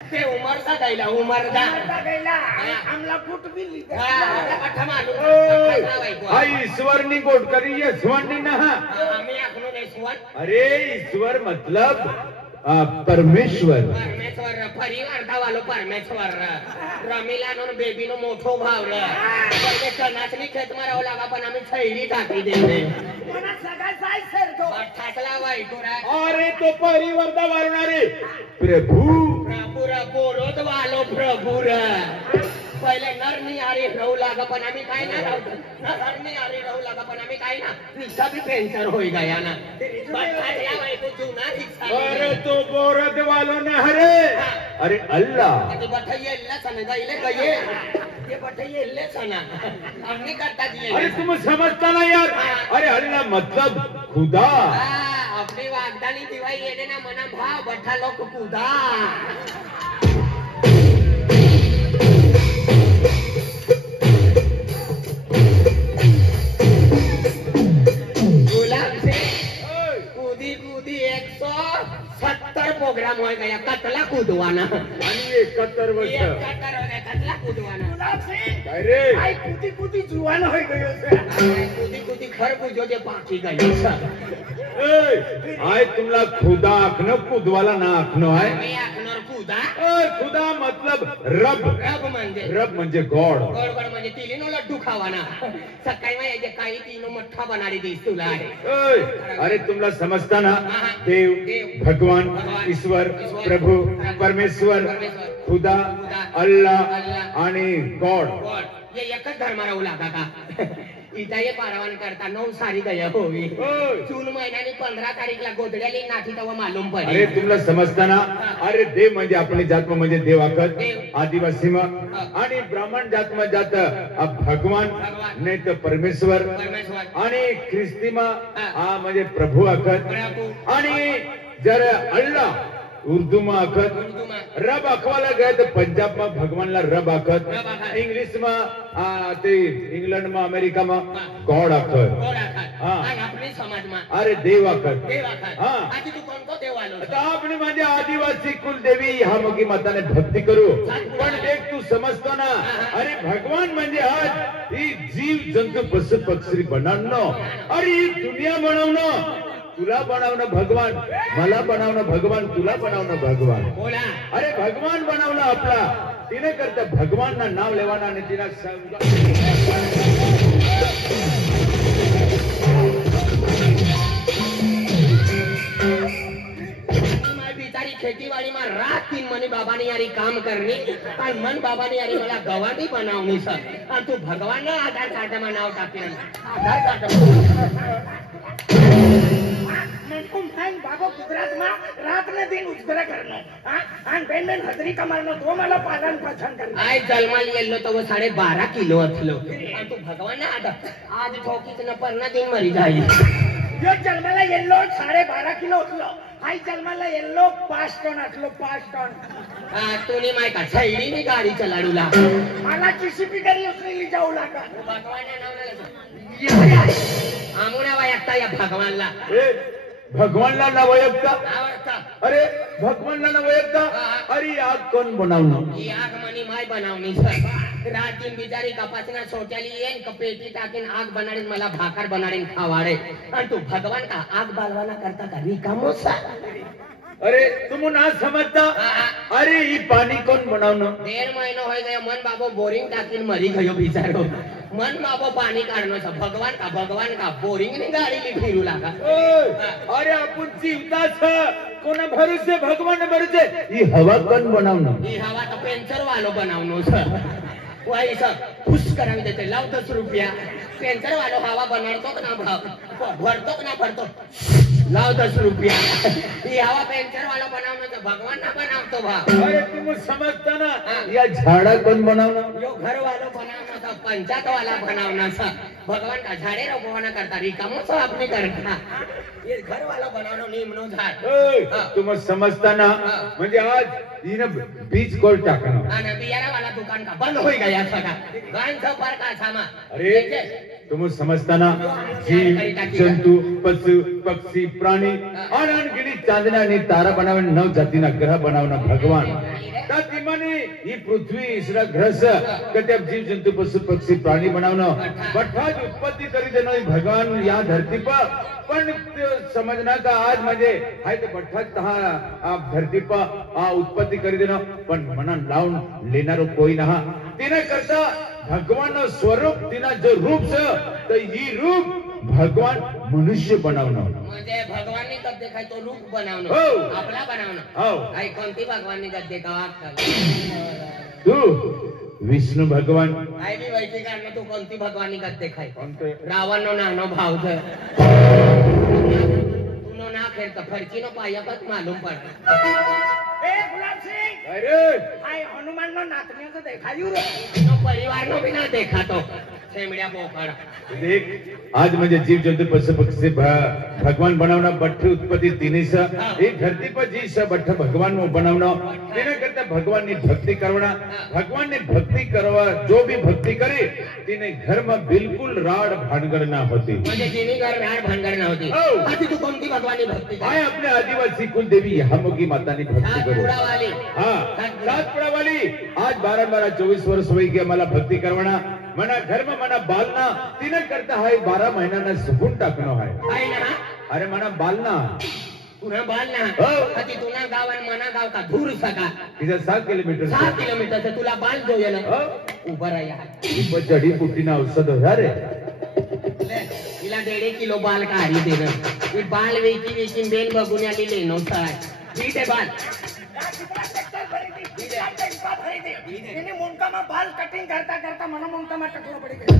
ते उमरदा गैला उमरदा आमला कुठ बिल्ली आई ईश्वरनी गोट करी यशवंती ना आम्ही आखलो नाही सुवन अरे ईश्वर मतलब परमेश्वर परमेश्वर परिवार वालो परमेश्वर रमीला नो बेबी नो मोठो भाव रे परमेश्वर नाचनी खेत मारावं लागा पण आम्ही छैरी टाकी देते मला सगळा जाय सर तो ठाकला बाई तुरा अरे तो परिवार वारणारे प्रभु प्रभु र बोरोद वालो प्रभु र पहिले नरनी आरी रहू लागा पण आम्ही काय ना राहतो नरनी आरी रहू लागा पण आम्ही काय ना रिक्षा भी पेंचर होई गया ना ठाकला बाई तू जुना रिक्षा अरे तो बोरद वालो ने हरे अरे अल्लाह ते बठैये लसन गईले गये ये बठैये लसन हमने करता दिए अरे तुम समझता ना यार अरे अल्लाह मतलब खुदा अपनी वागदानी दिवाई येने ना मना भाव बठा लोक खुदा कूदी कूदी 170 प्रोग्राम हो गया कतला कूदवाना आणि 71 वर्ष कतला कूदवाना काय रे आई कुती कुती जुवान होई गयो कूदी कूदी खर बुझो जे बाकी गई आय तुमला खुदा आखन खुदवाला ना आखन आहे मी आखणार खुदा खुदा मतलब रब रब म्हणजे गॉड गॉड गॉड म्हणजे तिलीनो लड्डू खावाना सकाळी माझ्या काही तीनो मठ्ठा बनारी दिस तुला अरे तुमला समजता ना देव भगवान ईश्वर प्रभु परमेश्वर खुदा अल्लाह आणि गॉड ये एकच धर्म राहू लागा का इथं ये पारावान करता 9 सारी गया होवी जून महिन्याने 15 तारीखला गोदड्याली नाठी तेव्हा मालूम पडे अरे तुमला समजता ना अरे देव म्हणजे आपली जात म्हणजे देव आखत आदिवासी आणि ब्राह्मण जात जात भगवान नाही तर परमेश्वर आणि ख्रिस्ती हा म्हणजे प्रभु आखत आणि जर अल्लाह उर्दू में आखत रब आखवाला गए तो पंजाब में भगवान ला रब आखत इंग्लिश में ते इंग्लैंड में अमेरिका में गॉड आखत अपने समाज में अरे देव आखत हाँ आजी तू कोणतो देव आलो आता आपने म्हणजे आदिवासी कुल देवी ह्या मगी माताने भक्ती करू पण देख तू समजतो ना अरे भगवान म्हणजे आज ही जीव जंतु पशु पक्षी बनवणं अरे ही दुनिया बनवणं तुला बनवणं भगवान मला बनवणं भगवान तुला बनवणं भगवान बोला अरे भगवान बनवलं आपला तिने करता भगवान ना नाव लेवाना आणि तिना बिचारी खेतीवाड़ी में रात दिन मनी बाबा ने यारी काम करनी और मन बाबा ने यारी मला गवाही बनावनी सर और तू भगवान ना आधार कार्ड में नाव टाके आधार कार्ड बाबा गुजरात में रात ने दिन उजगरा करना हां बेन हजरी कमारनो तो मला पालन पछन करना आय जलमाल येल्लो तो वो 12.5 किलो अथलो और तू भगवान ना आधार आज ठोकीत न परना दिन मरी जाई यो जलमाला येल्लो 12.5 किलो उठलो हाय जलमाला येल्लो 5 टन अटलो 5 टन तूने माय का छैली नी गाडी चलाडूला मला जीसीपी करी उचली जाऊ लागा भगवान ना नाव ले आमुना वायकता या भगवानला भगवानला नवयकता अरे भगवानला नवयकता अरे आग कोण बनवणं ही आग मनी माय बनावनी सर रात दिन बिचारी कपासना सोट्याली येन कपेटी टाकीन आग बनाडीन मला भाकर बनाडीन खावाडे आणि तू भगवान का आग बालवाना करता का रिकामो सा अरे तुम ना समझता अरे ये पानी कौन बनावणं 1.5 महीना हो गया मन बाबो बोरिंग टाकीन मरी गयो बिचारो मन बाबो पानी काढणं सा भगवान का बोरिंग ने गाडी ली फिरू लागा अरे आपण जीवता छ कोना भरोसे भगवान भरोसे ही हवा कौन बनावणं ही हवा तो पेंचर वालो बनावनो सर वही सब खुश करावी देते लाव 10 रुपया पेंचर वालो हवा बनाडतो ना भाव भरतो ना भरतो लाव 10 रुपया ही हवा पेंचर वाला बनावनो तो भगवान ना बनावतो भाव अरे तुम समझता ना या झाड़ा कौन बनावणं यो घर वालो बनावनो तो पंचायत वाला बनावना सा भगवान का झाड़े रोपवाना करता रिकामो सा अपने करता ये घर वाला बनावनो नीमनो झाड तुम समझता ना म्हणजे आज इन बीज कोल टाकणं आणि बियारा वाला दुकान का बंद होई गया सगा गांचा पर का सामा अरे तुम्ही समजताना जीव जंतू पशु पक्षी प्राणी आणि आणखी चांदण्या आणि तारा बनावून 9 जातीना ग्रह बनावना भगवान त्या तिमाने ही पृथ्वी इसरा ग्रह कत्या जीव जंतु पशु पक्षी प्राणी बनावणं बठाज उत्पत्ती करी देणं भगवान या धरती पर पण समजना का आज म्हणजे हाय ते बठाज हा धरती पर उत्पत्ती करी देणं पण मना लावून लेणारो कोई नहा तिने करता भगवान स्वरूप तिना जो रूप तर ही रूप भगवान मनुष्य बनवणं म्हणजे भगवानने कद देखाय तो रूप बनवणं हो. आपला बनवणं हो. आई कोणती भगवानने कद देखावा तू विष्णु भगवान आई बी वैठी कारण तू कोणती भगवानने कद देखाय कोणते रावण नो नानो भाव थ तू ना खेळ तर फरकी नो पाया बस मालूम पड ए गुलाब सिंह अरे हाय हनुमान नो नातनीचं देखायू रे नो परिवार नो भी ना देखा तो सेमड्या बोकड देख आज म्हणजे जीव जंतु पशु पक्षी भगवान बनवना बठ उत्पत्ति तिनीस एक धरती पर जी स बठ भगवान नो बनवना तिने करता भगवान ની ભક્તિ કરવાના ભગવાન ની ભક્તિ કરવા जो भी भक्ति करे तिने घर में बिल्कुल राड भानगड ना होती म्हणजे जिनी घर राड भानगड ना होती हो. आधी तू कोणती भगवाननी भक्ती कर आय अपने आदिवासी कुल देवी यहामोगी माता ની भक्ति करो वाली हाँ सातपुड़ा वाली आज 12-24 वर्ष हुई कि मला भक्ति करवाना मना घर में मना बालना तिने करता है 12 महीना ना सुकून टाकनो है आई ना अरे मना बालना पुन्हा बाल ना हो. आधी तुना गाव आणि मना गाव का दूर सका इधर 7 किलोमीटर 7 किलोमीटर से तुला बाल जोयल हो उभं राहा ऊपर जड़ी बूटी ना औषध हो रे तिला 1.5 किलो बाल काढी देणं ही बाल वेची बेन बघून आली लेनो साय ठीक आहे बाल એને મુંકામાં બાલ કટિંગ કરતા કરતા મને મુંકામાં ટકલો પડી ગયો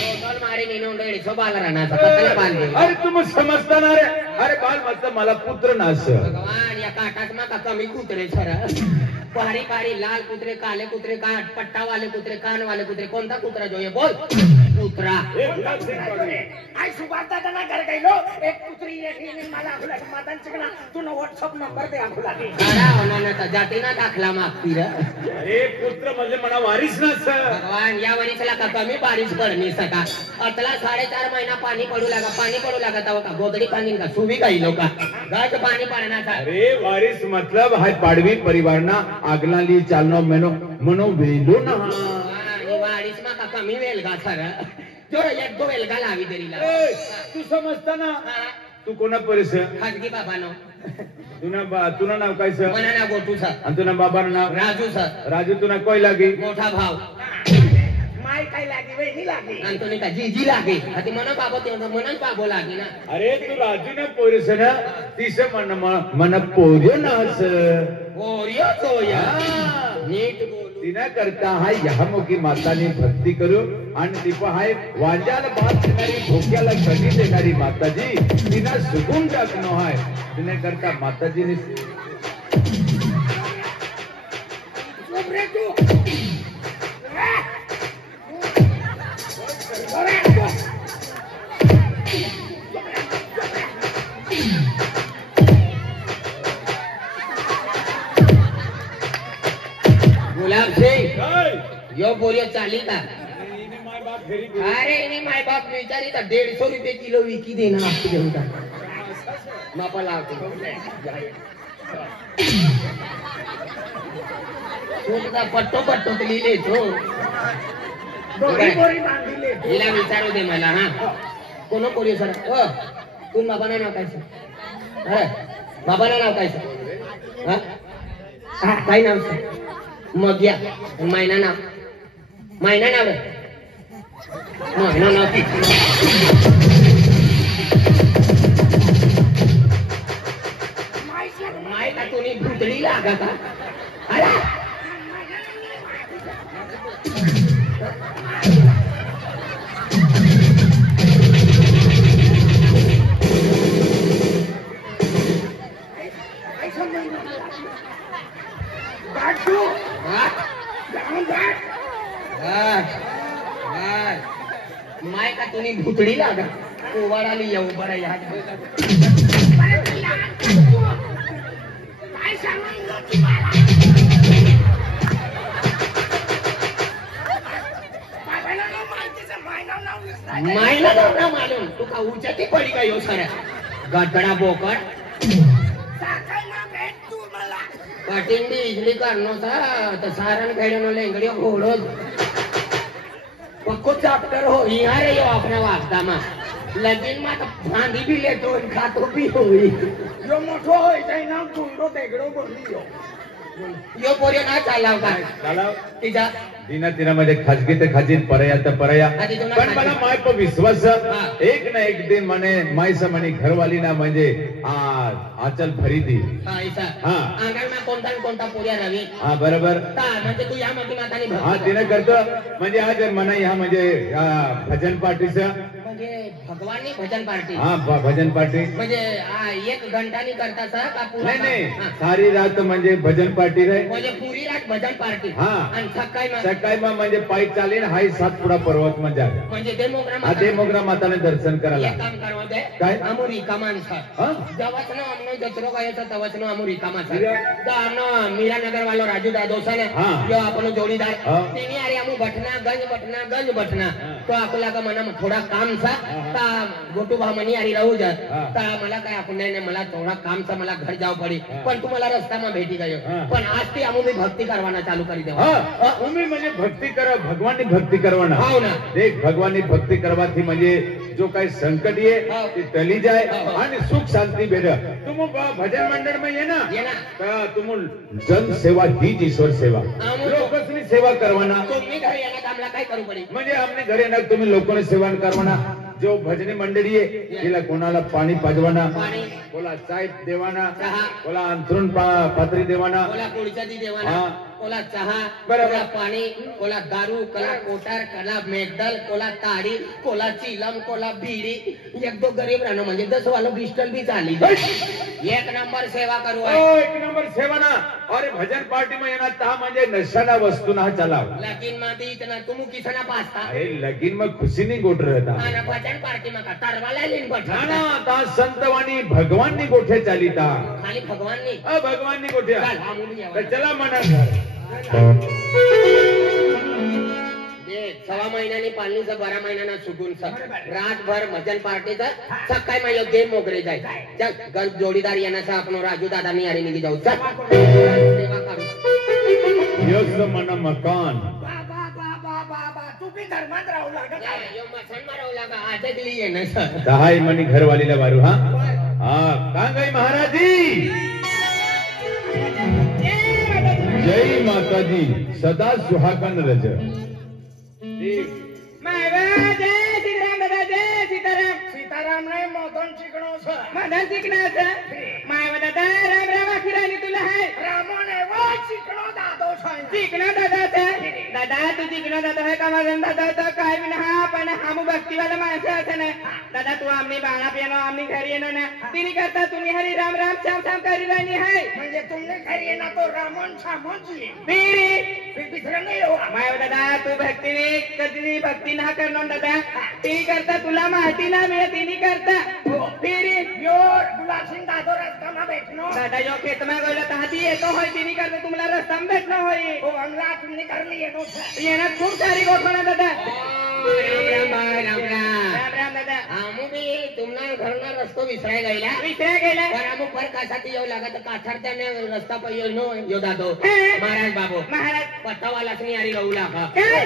टोटल मारी नेनो 150 बाल राहणार पतला बाल दे अरे तुम समजता ना रे अरे बाल मतलब मला पुत्र नास भगवान या काटात मा का कमी कुत्रे सर पारी पारी लाल कुत्रे काले कुत्रे काट पट्टा वाले कुत्रे कान वाले कुत्रे कोणता कुत्रा જોઈએ बोल कुत्रा આઈ સુભાષ દાદાના ઘર ગયેલો એક કૂતરી એને માલા આખુલા માતાન ચકના તું WhatsApp નંબર દે આખુલા દે काढा होणार ना जातीना दाखला मागती रे अरे पुत्र म्हणजे मना वारिस नास भगवान या वरीसला का कमी बारिश पडणी सका अतला 4.5 महिना पाणी पडू लागा तव का गोदडी पाणी का सुवी काही लोका गज पाणी पडण्याचा अरे वारिस मतलब हाय पाडवी परिवारना आगला ली चालनो मनो वेलो ना आणि वारिस मा का कमी वेल गा सर जोर एक दो वेल गा लावी देरीला तू समजता ना तू कोणा परिस खाजगी बाबानो तुना नाव काय सर मना ना गोटू सर आणि तुना बाबानं नाव राजू सर राजू तुना कोय लागी मोठा भाव माय काय लागी वहिनी लागी अंतोनी का जीजी लागे आधी मना बाबो तेवढं मनन बाबो लागे ना अरे तू राजू ना पोरिस ना तीस मन पोर्यो नास ओरियो तो या नीट बोलू तिना करता हाय यहामोगी मातानी भक्ती करू आणि ती हाय वांजाला बात देणारी भोक्याला कधी देणारी माताजी तिना सुकून टाकणं हाय तिने करता माताजीने रे तू गुलाब सिंह यो बोलियो चाली का अरे इने माय बाप विचारी तर 150 रुपये किलो विकी देना आपको घेऊन जा मापा लावते तुझा पट्टो लिहिले तो दोरी बोरी बांधिले हिला विचारू दे मला हा कोण पोरी सर तू बाबाना नाव काय सर अरे बाबाना नाव काय सर हा काय नाव सर मग या महिना नाव रे महिना नाव माय का तुम्ही भुतळी लागा का अरे माय का तुम्ही भुतळी लागा उभाराली या उभारा या काय सांगू बाबाला नाव माहितीच माय नाव मायला जाऊ ना मालूम तू का उच्याची पडी का यो साऱ्या गटडा बोकड साकायला भेट तू मला कटिंग बी इजली करनो था तो सारण खेळनो लेंगडियो घोडो पक्को चैप्टर हो यहाँ रे यो अपना वास्ता मा लेकिन मा तो फांदी भी लेतो इन खातो भी होई यो मोठो होय जाय ना गुंडो देगडो बोलली यो पोरियो ना चालाव का चालाव. तिचा दिना तिनामध्ये खाजगी ते खाजी परया तर परया आधी तुला पण मला खाजगी. माय पर विश्वास हा. एक ना एक दिन म्हणे मायसा म्हणे घरवाली ना म्हणजे आचल भरी दी हा ऐसा हा. अंगण में कोणता न कोणता पोरिया रवी हा बरोबर ता म्हणजे तू या मध्ये मातानी हा भक्ती तिने करतो म्हणजे आज म्हणा ह्या म्हणजे भजन पार्टीचं म्हणजे भगवानी भजन पार्टी हा भजन पार्टी म्हणजे एक घंटानी करता सर का पूरा नाही नाही हा. सारी रात म्हणजे भजन पार्टी रे म्हणजे पुरी रात भजन पार्टी हा. आणि सकाळी सकाळी मग म्हणजे पायी चालेल हाय सातपुडा पर्वत म्हणजे म्हणजे ते मोगरा हा ते मोगरा माताने दर्शन करायला एक काम करवा दे काय? आमू रिकामा सर हा? जवच ना हमने जत्रो गयो तवच ना आमू रिकामा सर मीरा? तो हमनो मीरानगर वालो राजू दादो सर हा. जो आपनो जोडीदार हा. तिनी अरे आमू बटना गंज बटना तो आपला का मना थोडा काम सा ता गोटू भाव मनी अरे रहू जा हा. ता मला काय आपण नाही मला थोडा काम सा मला घर जाव पडी हा. पण तुम्हाला रस्ता में भेटी गयो हा. पण आज ती आमू मी भक्ती करवाना चालू करी देवा हा तुम्ही म्हणजे भक्ती करा भगवाननी भक्ती करवाना हो ना. देख भगवाननी भक्ती करवाથી म्हणजे जो काही संकट ये हो. ते टली जाय हो. आणि सुख शांती भेट तुम भजन मंडळ में ये ना ये ना तुम जन सेवा हीच ईश्वर सेवा आम्ही- लोकसनी सेवा करवाना तुम्ही घरी येणार आम्हाला काय करू पडी म्हणजे आपले घरी येणार तुम्ही लोकांनी सेवा करवाना जो भजनी मंडळी आहे तिला कोणाला पाणी पाजवाना पाणी कोला चाय देवाना चहा. कोला अंथरुण पात्री देवाना कोला पुढच्या ती देवाना हा. कोला चहा बरोबर. कोला पाणी कोला दारू कोला कोटार कोला मेगदल कोला ताडी कोला चिलम कोला बिडी एक दो गरीब राहणं म्हणजे 10 वालो बिस्टल भी चाली एक नंबर सेवा करू आहे एक नंबर सेवा ना अरे भजन पार्टी में येणार ता म्हणजे नशाला वस्तू ना चलाव लेकिन मादी इतना तुम किसना पास्ता अरे लगीन में खुशी नहीं गोठ रहता आणि भजन पार्टी में का तरवाला लेन ना बठा ना ता संतवाणी भगवाननी गोठे चालिता खाली भगवान ने भगवाननी गोठे चल हम भी तर चला मना घर देख 6 महिन्यानी पालनीचं 12 महिन्याना सुकून रातभर भजन पार्टीचं सकाळी मग यो दे मोगरे जाय चल गल जोडीदार येण्याचा आपण राजू दादानी अरे निघी जाऊ चल सेवा करू यस मन मकान बाबा बाबा बाबा तू बी धर्मात राहू लागत आहे. यो मसन मारावं लागा आज दिली येणं सर दहाई मनी घरवालीला वारू हा हा कांगाई महाराजी जय माताजी सदा सुहागन रज सीताराम नाही मदन चिकणो सर मदन चिकनाचं माय दादा राम राम अखिराणी तुला हाय रामन एवढा चिकणो दादो सांग चिकना दादाचं दादा तू चिकना दादा है का मदन दादा तर काय बी हा पण हम भक्तीवाला माणसं असं नाही दादा तू आमनी बाळा पियानो आमनी घरी येणं ना तिने करता तुम्ही हरी राम राम श्याम श्याम करी राणी हाय म्हणजे तुमने घरी येणार तो रामन सामोची फिरी दुसरं नाही हो माय दादा तू भक्तीने कधी भक्ती ना करणार दादा तिने करता तुला माहिती ना मिळत तिने करता फिरी यो तुला सिंग दादो रस्त्याला भेटणं दादा यो खेतमा गेला तर हाती येतो होय तिने करता तुम्हाला रस्ता भेटणं होय हो अंगला तुम्ही करली येणो सर येणार खूप सारी गोठवणं दादा राम राम राम राम राम राम दादा आमू बी तुम्हाला घरना रस्तो विसराय गयला विसरा गेला पण आमू परकासाठी येऊ लागत काठार त्याने रस्ता पर येऊ नो यो दादो हे. महाराज बाबू महाराज पत्तावालाच नाही अरे राहू लागा काय?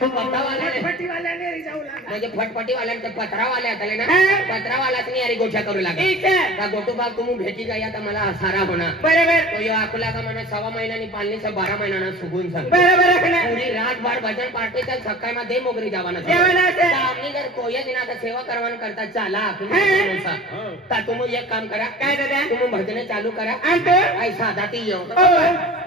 पत्तावाला फटीवाल्याने जाऊ लागला म्हणजे फटफटीवाल्यांचं पत्रावाले आले ना हा. पत्रावालाच नाही अरे गोठ्या करू लागला इच्छा का गोटू बाग तुम्ही भेटी गया तर मला सारा होणार बरोबर तो यो अकोला का म्हणा 6 महिन्यानी पालनीचं 12 महिन्यानं सुकून सांग बरोबर रखना पुरी रातभर भजन पार्टीचा सकाळी मध्ये मोगरी जावाना जेवणाचं. आम्ही जर कोया दिनाचा सेवा करवान करता चाला हा. तर तुम्ही एक काम करा काय दादा तुम्ही भजने चालू करा आणतो आई साधा ती येऊ हो.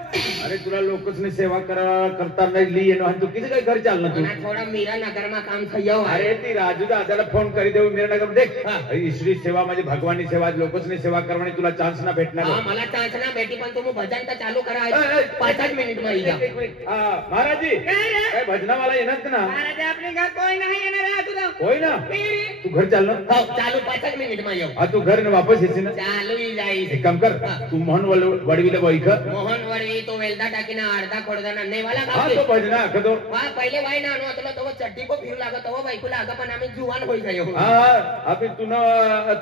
अरे तुला लोकसनी सेवा करता नाही ली येणं आणि तू किती काही घर चालणार तू मला थोडा मीरा नगर मा काम था येऊ अरे ती राजू दादाला फोन करी देऊ मीरानगर देख हा. ईश्वरी सेवा म्हणजे भगवानी सेवा लोकसनी सेवा करवानी तुला चान्स ना भेटणार हा, मला चान्स ना भेटी पण तुम्ही भजन तर चालू करा ए, 5 मिनिट मध्ये जा एक मिनिट. महाराजी काय रे? काय भजनावाला येणार ना महाराज आपले घर कोई नाही येणार आहे तुला होय ना फिरी तू घर चालणार हो चालू 5 मिनिट मध्ये येऊ तू घर वापस येशील ना चालू जाईल एक काम कर तू मोहन वडवीला बघ इथं मोहनवाडी तो वेलदा टाकीना अर्धा खोडदाना नेवाला हा गावते तो भजना कदो वा पहिले वाय ना आणू अतलो तो चट्टी को फिरू लागत हो बायकोला अगं पण आम्ही जुवान होई गयो हा अभी तुला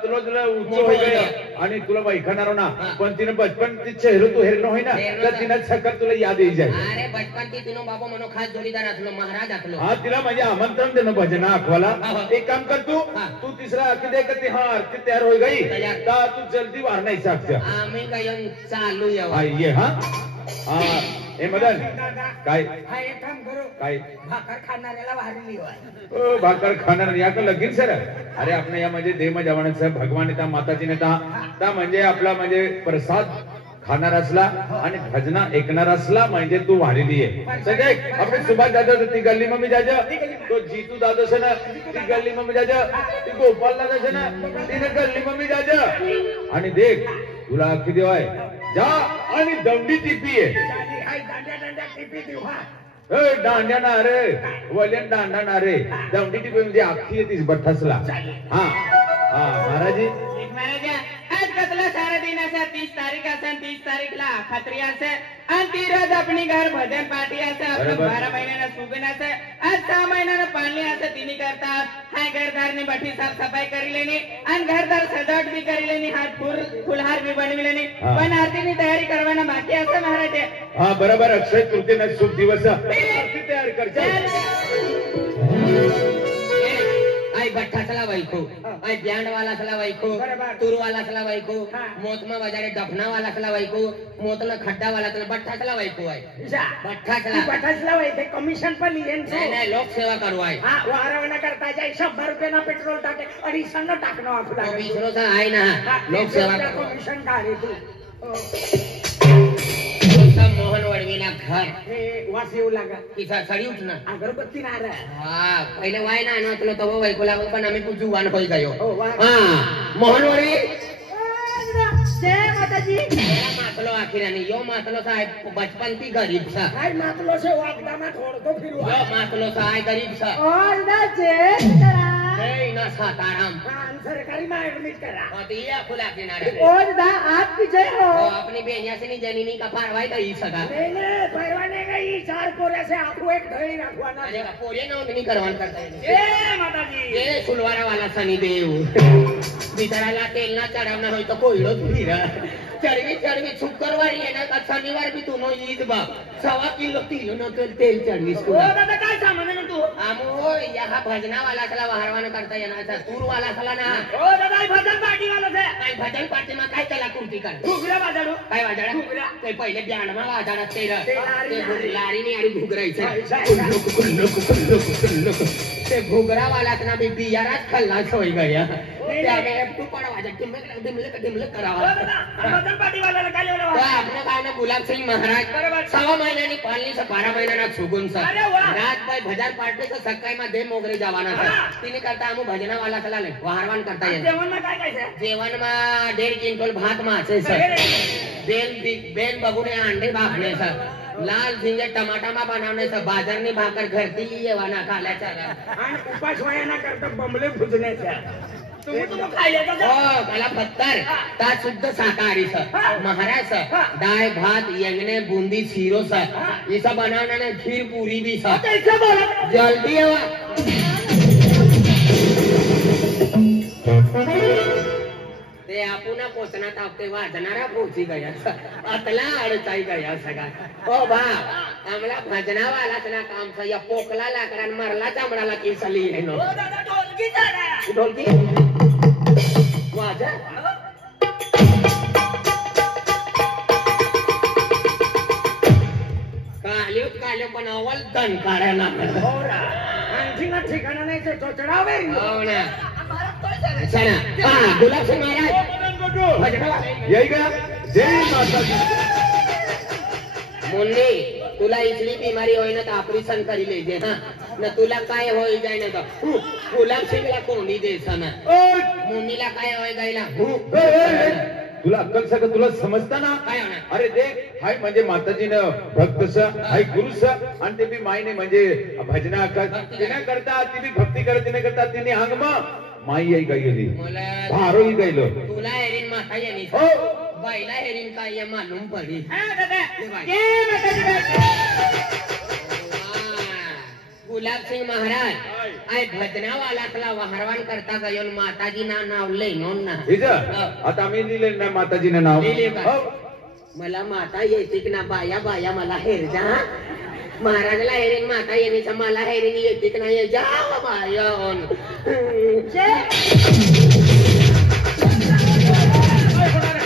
तुला उच्च हो गया आणि तुला बाई खाणार ना पण तिने बचपन ती चेहरा तू हेरनो होय ना तर तिने सकत तुला याद येई जाय अरे बचपन ती तिनो बाबा मनो खास जोडीदार असलो महाराज असलो हा तिला म्हणजे आमंत्रण देणं भजना आखवाला एक काम कर तू तिसरा किती कधी हा आरती तयार होई गई ता तू जल्दी वार नाही साक्ष आम्ही काय चालू येऊ ये हा हा ए मदन काय हा एक काम करू काय भाकर खाणाऱ्याला वारली ओ भाकर खाणार या का लगीन सर अरे आपण या म्हणजे देव जवानाचं भगवान येता माताजी नेता ता म्हणजे आपला म्हणजे प्रसाद खाणार असला आणि भजना ऐकणार असला म्हणजे तू वाढलेली आहे सगळे आपले सुभाष दादा ती गल्ली मम्मी जाजा तो जीतू दादा से ना ती गल्ली मम्मी जाजा ती गोपाल दादा से ना तिने गल्ली मम्मी जाजा आणि देख तुला अख्खी देव आहे जा आणि दंडी टिपी आहे दांड्या टिपी देऊ हा दांड्या ना रे वल्यान दांडा ना रे दंडी टिपी म्हणजे अख्खी येतीस बठ्ठासला हा हा महाराजी महाराजा आज कसला सारा दिन असा 30 तारीख असन 30 तारीखला खत्री असं आणि ती रोज आपली घर भजन पार्टी असं आपलं 12 महिन्यानं सुगन असं आज 6 महिन्यानं पाळणी असं तिने करतात हाय घरदारने बठी साफ सफाई करी लेनी आणि घरदार सजावट भी करी लेनी हात फुलहार भी बनवी लेनी पण आरतीनी तयारी करवाना बाकी असं महाराज हा बरोबर अक्षय तृतीयेला शुभ दिवस आरती तयार कर आई भट्ठासला वैखो आई ब्यांड वाला सला वैखो तुर वाला सला वैखो मोतमा बाजारे डफना वाला सला वैखो मोतला खड्डा वाला सला भट्ठासला वैखो आहे बटासला वैते कमिशन पण येईन नाही नाही लोक सेवा करू आहे हा वारवणा करता जाय 100 रुपयाना पेट्रोल टाके 250 टाकणं आपला विसरोचा आहे ना लोक सेवा करू कमिशन का रे तू मोहन वडवीला घर हे वास येऊ लागा किसा सडी उठना अगरबत्ती नारा हा पहिले वाय ना आणू तुला तो वैको लागो पण आम्ही तू जुवान होई गयो वा. हा मोहन वडवी जय माताजी मातलो आखिरानी यो मातलो साहेब बचपन की गरीब सा काय मातलो से वागदामा थोडको फिरवा यो मातलो साहेब गरीब सा और ना जय सीताराम जय ना साताराम सरकारी में एडमिट करा और तो ये खुला किनारे और दा आपकी जय हो अपनी बेनिया से नहीं जननी का पारवाई तो ही सका मैंने परवाने गई 4 कोरे से आपको एक धड़ी रखवाना अरे का पोरे ना नहीं करवान करता है जय माताजी ये सुलवारा वाला सनी देव बिचाराला तेल ना चढ़ावना होई तो कोई लोग फिरा चढ़वी शुक्रवार ये ना का शनिवार भी तू नो ईद बा 1.25 किलो तीनो तो तेल चढ़वी ओ दादा काय सामान आहे तू आमो यहाँ भजना वाला सला वाहरवाना करता है ना तूर वाला सला ना ओ दादा भजन पार्टी वाला से काय भजन पार्टी में काय चला कुर्ती कर घुगरा बाजारू काय वाजडा घुगरा ते पहिले ब्यांडमा वाजडा ते लारी लारीनी आणि घुगरायचं ते घुगरा वाला ना बी बियाराच खल्लाच होई गया त्यावेळेस तू पण वाजत टिमले करावा भजन पार्टी वाला काय तो आपने काय ना गुलाब सिंह महाराज बरोबर 6 महिन्यानी पालनी से 12 महिन्याना सुगुन सा रात भाई भजन पार्टी से सकाळी मा दे मोगरे जवाना था तिने करता आमु भजना वाला चला ले वाहरवान करता है जेवण में काय काय जेवण मा 1.5 क्विंटल भात मासे सर बेल बगुने अंडे बाफने सर लाल झिंगे टमाटा मा बनावने सर बाजारनी भाकर घरती लिए वाना खाल्याचा आणि उपास वयाना करता बमले भुजण्याच्या तुम्ही खायला हो मला पत्तर ता शुद्ध शाकाहारी सर महाराज सर दाल भात यंगने बूंदी सीरो सर ये सब बनाना ने खीर पूरी भी सर कैसे बोला जल्दी आवा ते आपुना पोचना तापते वाजणारा पोची गया अतला अडचाई गया सगळा ओ बा आमला भजना वाला ना काम सा या पोकला लाकडान मरला चामडाला की सली है नो दादा ढोलकी झाला ढोलकी वाजा काल्यो पण अवल दन काढायला होरा आणखीन ठिकाणा नाही ते चोचडावे हो ना चला हा गुलाब सिंह महाराज यही का जय माताजी मुन्नी तुला इथली बिमारी होई ना तर ऑपरेशन करी लेजे हा न तुला काय होई जाय ना तर गुलाब सिंहला कोणी देसा ना मुन्नीला काय होई गायला तुला अक्कल सगळं तुला समजता ना काय होणार अरे देख हाय म्हणजे माताजीनं भक्त हाय गुरु आणि ते बी माईने म्हणजे भजना तिने करता ती बी भक्ती करत तिने करता तिने अंगमा माई आई गायली मला भारोही गायलो तुला एरिन माता येणी हो बाईला हेरिंग काय ये मालूम पडी हा दादा ये बाई. ये माताजी बाई. गुलाब सिंह महाराज आय भजनावाला वहरवान करता का येऊन माताजी ना नाव लय नोंद ना आता आम्ही दिले ना माताजीने नाव लिहिले का? हो. मला माता येते की ना बाया बाया मला हेरजा महाराजला हेरेन माता येण्याचा मला हेरेन येते की नाही जा बायन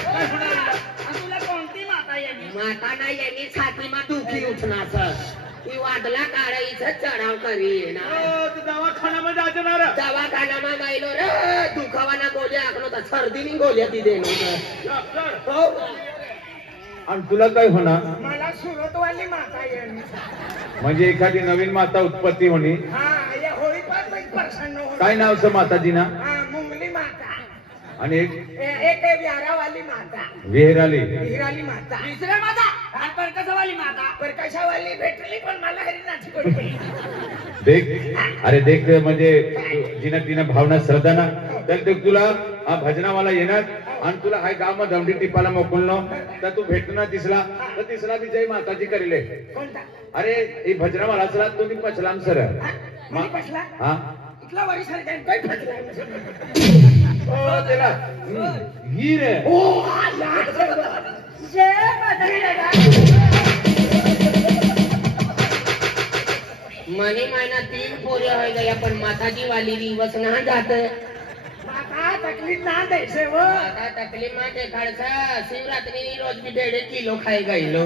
तुला कोणती माता येईल माता नाही यांनी छातीमा दुखी उठणार ती वादला काढायचं चढाव करी ना दवाखान्यामध्ये जाणार दवाखानामा गायलो रे दुखावाना गोळ्या आखलो तर सर्दीनी गोळ्या ती देणं हो आणि तुला काय होणार मला सुरतवाली माता येईल म्हणजे एखादी नवीन माता उत्पत्ती होणी हा या होळी पाच प्रसन्न होईल काय नाव असं माताजीना हा मुंगली माता आणि एक एक व्यारावाली माता विहिराली हिराली माता दुसऱ्या माता आणि परकसावाली माता परकसावाली भेटली पण मला हरी नाची पडली देख अरे देख म्हणजे जिना तिना भावना श्रद्धा ना तर ते तुला हा भजनावाला येणार आणि तुला हाय गाव मध्ये दमडी टिपाला मोकलनो तर तू भेटणार तिसला तर तिसरा विजय माताजी करेले कोणता अरे हे भजनावाला असला तो पचलाम सर मी पसला हा इथला वरी सारखा काय फसला ओ त्याला हीर ओ जय माता मनी महिना 3 पोरे होय गया पण माताजी वाली दिवस ना जात माता तकलीफ ना द्यायचे व आता तकलीफ मा ते खर्च शिवरात्री रोज भी 1.5 किलो खाई गईलो